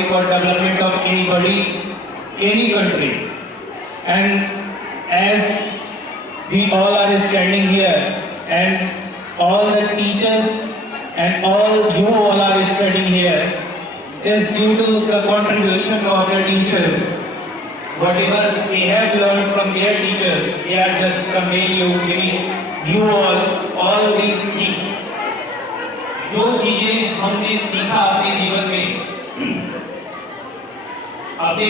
body for development of anybody, any country. And as we all are standing here, and all the teachers and all you all are studying here, is due to the contribution of the teachers. Whatever they have learned from their teachers, they are just giving you all these things. जो चीजें हमने सीखा अपने जीवन में अपने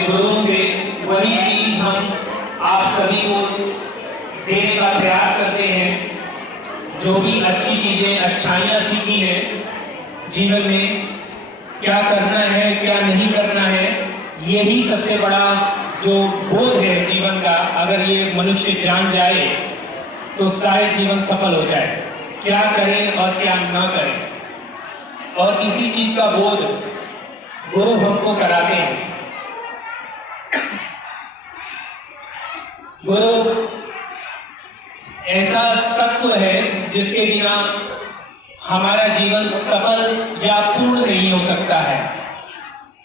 गुरुओं से वही चीज हम आप सभी को देने का प्रयास करते हैं। जो भी अच्छी चीजें, अच्छाइयाँ सीखी हैं जीवन में, क्या करना है क्या नहीं करना है, यही सबसे बड़ा जो बोध है जीवन का। अगर ये मनुष्य जान जाए तो शायद जीवन सफल हो जाए, क्या करें और क्या ना करें। और इसी चीज का बोध गुरु हमको कराते हैं। गुरु ऐसा तत्व है जिसके बिना हमारा जीवन सफल या पूर्ण नहीं हो सकता है।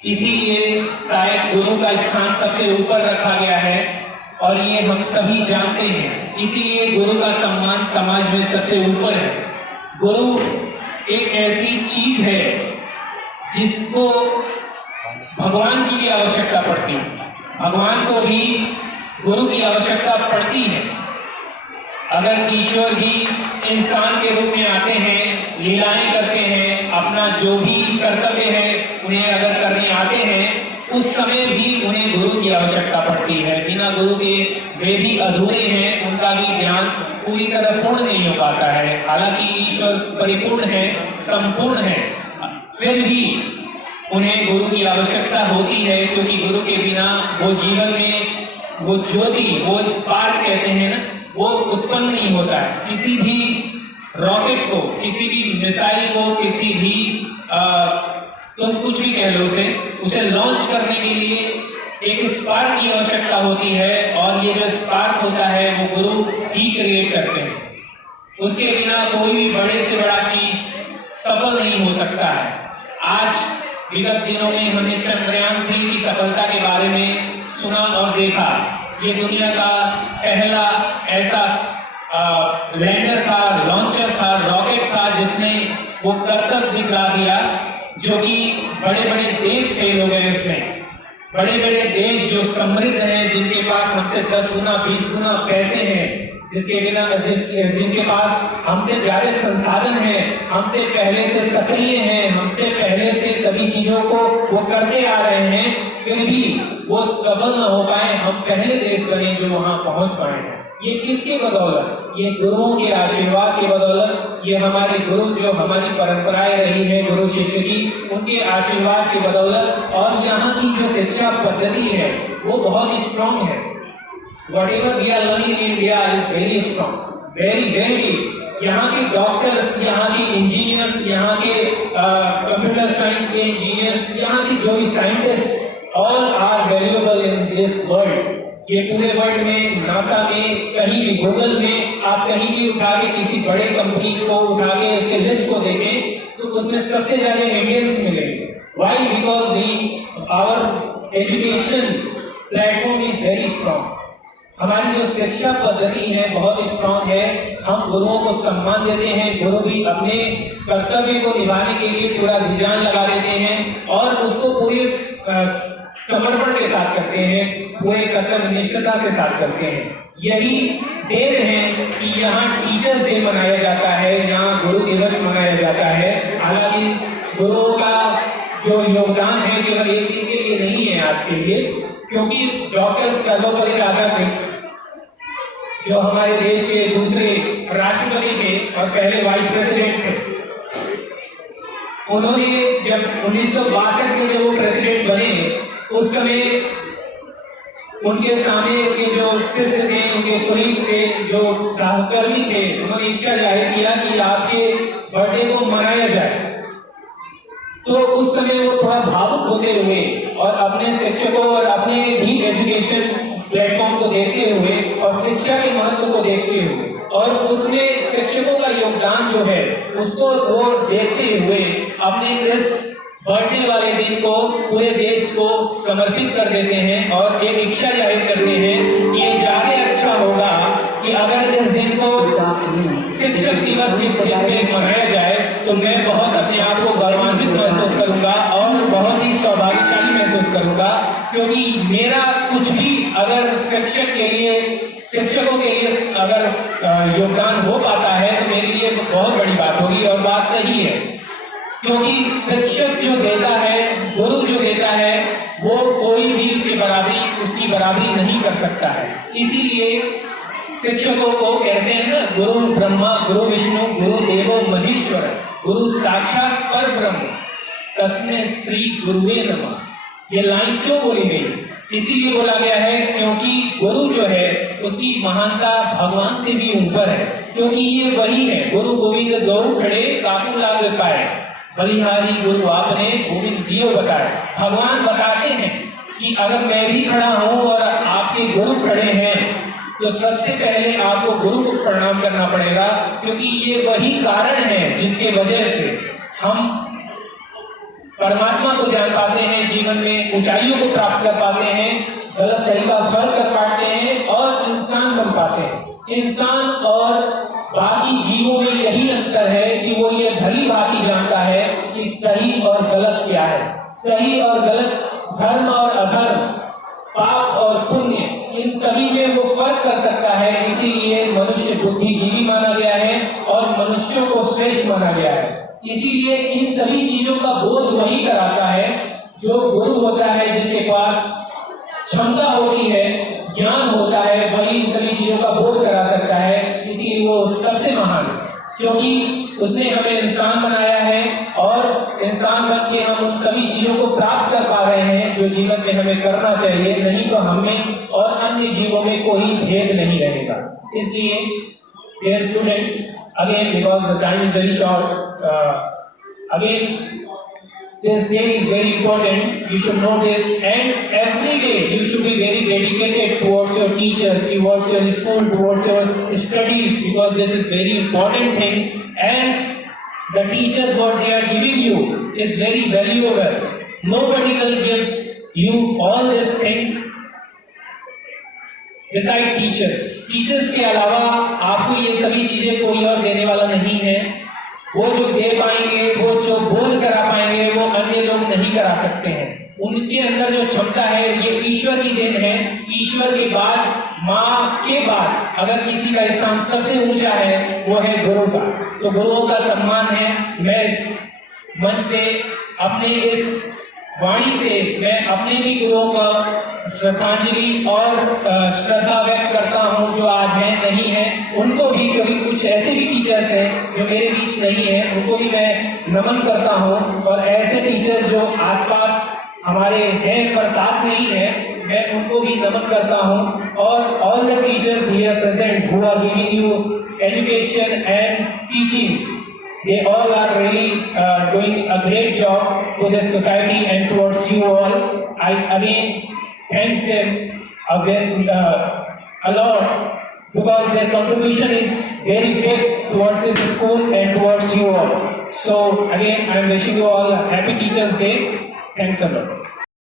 इसीलिए शायद गुरु का स्थान सबसे ऊपर रखा गया है और ये हम सभी जानते हैं। इसीलिए गुरु का सम्मान समाज में सबसे ऊपर है। गुरु एक ऐसी चीज है जिसको भगवान की भी आवश्यकता पड़ती है, भगवान को भी गुरु की आवश्यकता पड़ती है। अगर ईश्वर भी इंसान के रूप में आते हैं, लीलाएं करते हैं, अपना जो भी कर्तव्य है उन्हें अगर करने आते हैं, उस समय भी उन्हें गुरु की आवश्यकता पड़ती है। बिना गुरु के वे भी अधूरे हैं, उनका भी ज्ञान पूरी तरह पूर्ण नहीं हो पाता है। हालांकि ईश्वर परिपूर्ण है, संपूर्ण है, फिर भी उन्हें गुरु की आवश्यकता होती है, क्योंकि गुरु के बिना वो जीवन में वो ज्योति, वो स्पार्क कहते हैं ना, वो उत्पन्न नहीं होता है। किसी भी रॉकेट को, किसी भी मिसाइल को, किसी भी तुम कुछ भी कह लो उसे लॉन्च करने के लिए एक स्पार्क की आवश्यकता होती है, और ये जो स्पार्क होता है वो गुरु ही क्रिएट करते हैं। उसके बिना कोई भी बड़े से बड़ा चीज सफल नहीं हो सकता है। आज विगत दिनों में हमने चंद्रयान 3 की सफलता के बारे में सुना और देखा। ये दुनिया का पहला ऐसा लैंडर था, लॉन्चर था, रॉकेट था जिसने वो करतब दिखला दिया, जो कि बड़े बड़े देश फेल हो गए उसमें। बड़े बड़े देश जो समृद्ध हैं, जिनके पास हमसे 10 गुना 20 गुना पैसे हैं, जिनके पास हमसे ज्यादा संसाधन हैं, हमसे पहले से सक्रिय हैं, हमसे पहले से सभी चीजों को वो करते आ रहे हैं, फिर भी वो सफल न हो पाए। हम पहले देश बने जो वहां पहुंच पाए हैं। ये किसके बदौलत? ये गुरुओं के आशीर्वाद के बदौलत। ये हमारे गुरु जो हमारी परंपराएं रही है गुरु शिष्य की, उनके आशीर्वाद के बदौलत। और यहाँ की जो शिक्षा पद्धति है वो बहुत ही स्ट्रॉन्ग है। Whatever we are learning in India is very strong, very. यहाँ के डॉक्टर्स, यहाँ के इंजीनियर्स, यहाँ के कंप्यूटर साइंस के इंजीनियर्स, यहाँ के जो भी scientist, all are valuable in this world। ये पूरे वर्ल्ड में, नासा में, कहीं भी, गूगल में, आप कहीं भी उठा के किसी बड़े कंपनी को उठा के उसके लिस्ट को देखें तो उसमें सबसे ज्यादा इंडियंस मिलेंगे। Why? Because our education platform is very strong। हमारी जो शिक्षा पद्धति है बहुत स्ट्रॉन्ग है। हम गुरुओं को सम्मान देते हैं, गुरु भी अपने कर्तव्य को निभाने के लिए पूरा जी-जान लगा देते हैं और उसको पूरे समर्पण के साथ करते हैं, पूरे कर्तव्य निष्ठता के साथ करते हैं। यही देर है कि यहाँ टीचर्स डे मनाया जाता है, यहाँ गुरु दिवस मनाया जाता है। हालांकि गुरुओं का जो योगदान है केवल एक दिन के लिए नहीं है आज के लिए, क्योंकि डॉक्टर सर्वपल्ली राधाकृष्णन जो हमारे देश के दूसरे राष्ट्रपति थे और पहले वाइस प्रेसिडेंट थे, उन्होंने जब 1962 में जब वो प्रेसिडेंट बने, उस समय उनके सामने उनके जो शिष्य थे, उनके कुलीग थे, जो सहकर्मी थे, उन्होंने इच्छा जाहिर किया कि आपके बर्थडे को मनाया जाए। तो उस समय वो थोड़ा भावुक होते हुए और अपने शिक्षकों और अपने भी एजुकेशन प्लेटफॉर्म को देखते हुए और शिक्षा के महत्व को देखते हुए और उसमें शिक्षकों का योगदान जो है उसको वो देखते हुए अपने इस बर्थडे वाले दिन को पूरे देश को समर्पित कर देते हैं और एक इच्छा जाहिर करते हैं कि ये ज्यादा अच्छा होगा कि अगर इस दिन को शिक्षक दिवस के दिन पे मनाया जाए तो मैं बहुत अपने आप को गौरवान्वित महसूस करूंगा और बहुत ही सौभाग्यशाली महसूस करूंगा, क्योंकि मेरा कुछ भी अगर शिक्षकों के लिए अगर योगदान हो पाता है तो मेरे लिए बहुत बड़ी बात होगी। और बात सही है, क्योंकि शिक्षक जो देता है, गुरु जो देता है, वो कोई भी उसकी बराबरी नहीं कर सकता है। इसीलिए शिक्षकों को कहते हैं ना, गुरु ब्रह्मा गुरु विष्णु गुरु देवो महेश्वर, गुरु साक्षात पर ब्रह्म तस्मै श्री गुरुवे नमः। ये लाइन क्यों बोली गई? इसीलिए बोला गया है क्योंकि गुरु जो है उसकी महानता भगवान से भी ऊपर है, क्योंकि ये वही है। गुरु गोविंद गौ खड़े काकू लाग पाए, बलिहारी गुरु आपने गोविंद दियो बताए। भगवान बताते हैं कि अगर मैं भी खड़ा हूं और आपके गुरु खड़े हैं तो सबसे पहले आपको गुरु को प्रणाम करना पड़ेगा, क्योंकि ये वही कारण है जिसके वजह से हम परमात्मा को जान पाते हैं, जीवन में ऊंचाइयों को प्राप्त कर पाते हैं, गलत सही का फर्क कर पाते हैं और इंसान बन पाते हैं। इंसान और बाकी जीवों में यही अंतर है कि वो ये भली भांति जानता है कि सही और गलत क्या है, सही और गलत, धर्म और अधर्म, पाप और पुण्य, इन सभी में वो फर्क कर सकता है। इसीलिए मनुष्य बुद्धिजीवी माना गया है और मनुष्यों को श्रेष्ठ माना गया है। इसीलिए इन सभी चीजों का बोध वही कराता है जो गुरु होता है, जिसके पास क्षमता होती है, ज्ञान होता है, वही इन सभी चीजों का बोध करा सकता है। इसीलिए वो सबसे महान, क्योंकि उसने हमें इंसान बनाया है और इंसान बन के हम उन सभी चीजों को प्राप्त कर पा रहे हैं जो जीवन में हमें करना चाहिए, नहीं तो हमें और अन्य जीवों में कोई भेद नहीं रहेगा। इसलिए dear students, again because the time is very short, again this day is very important, you should know this, and every day you should be very dedicated towards your teachers, towards your school, towards your studies, because this is very important thing, and the teachers what they are giving you is very valuable. Nobody will give you all these things beside teachers. Teachers के अलावा आपको ये सभी चीजें कोई और देने वाला नहीं है। वो जो दे पाएंगे, वो जो बोध करा पाएंगे, वो अन्य लोग नहीं करा सकते हैं। उनके अंदर जो क्षमता है ये ईश्वर की देन है। ईश्वर के बाद, माँ के बाद अगर किसी का स्थान सबसे ऊंचा है वो है गुरु का, तो गुरुओं का सम्मान है। मैं इस मंच से, अपने इस वाणी से मैं अपने भी गुरुओं का श्रद्धांजलि और श्रद्धा व्यक्त करता हूं जो आज हैं नहीं है उनको भी, क्योंकि कुछ ऐसे भी टीचर्स हैं जो मेरे बीच नहीं है, उनको भी मैं नमन करता हूं। और ऐसे टीचर्स जो आसपास हमारे हैं पर साथ नहीं है, मैं उनको भी नमन करता हूं। और all the teachers here present who are giving you education and teaching, they all are really doing a great job to this society and towards you all. I again thanks them again a lot, because their contribution is very big towards this school and towards you all. So again I am wishing you all a happy Teachers Day. Thanks a lot.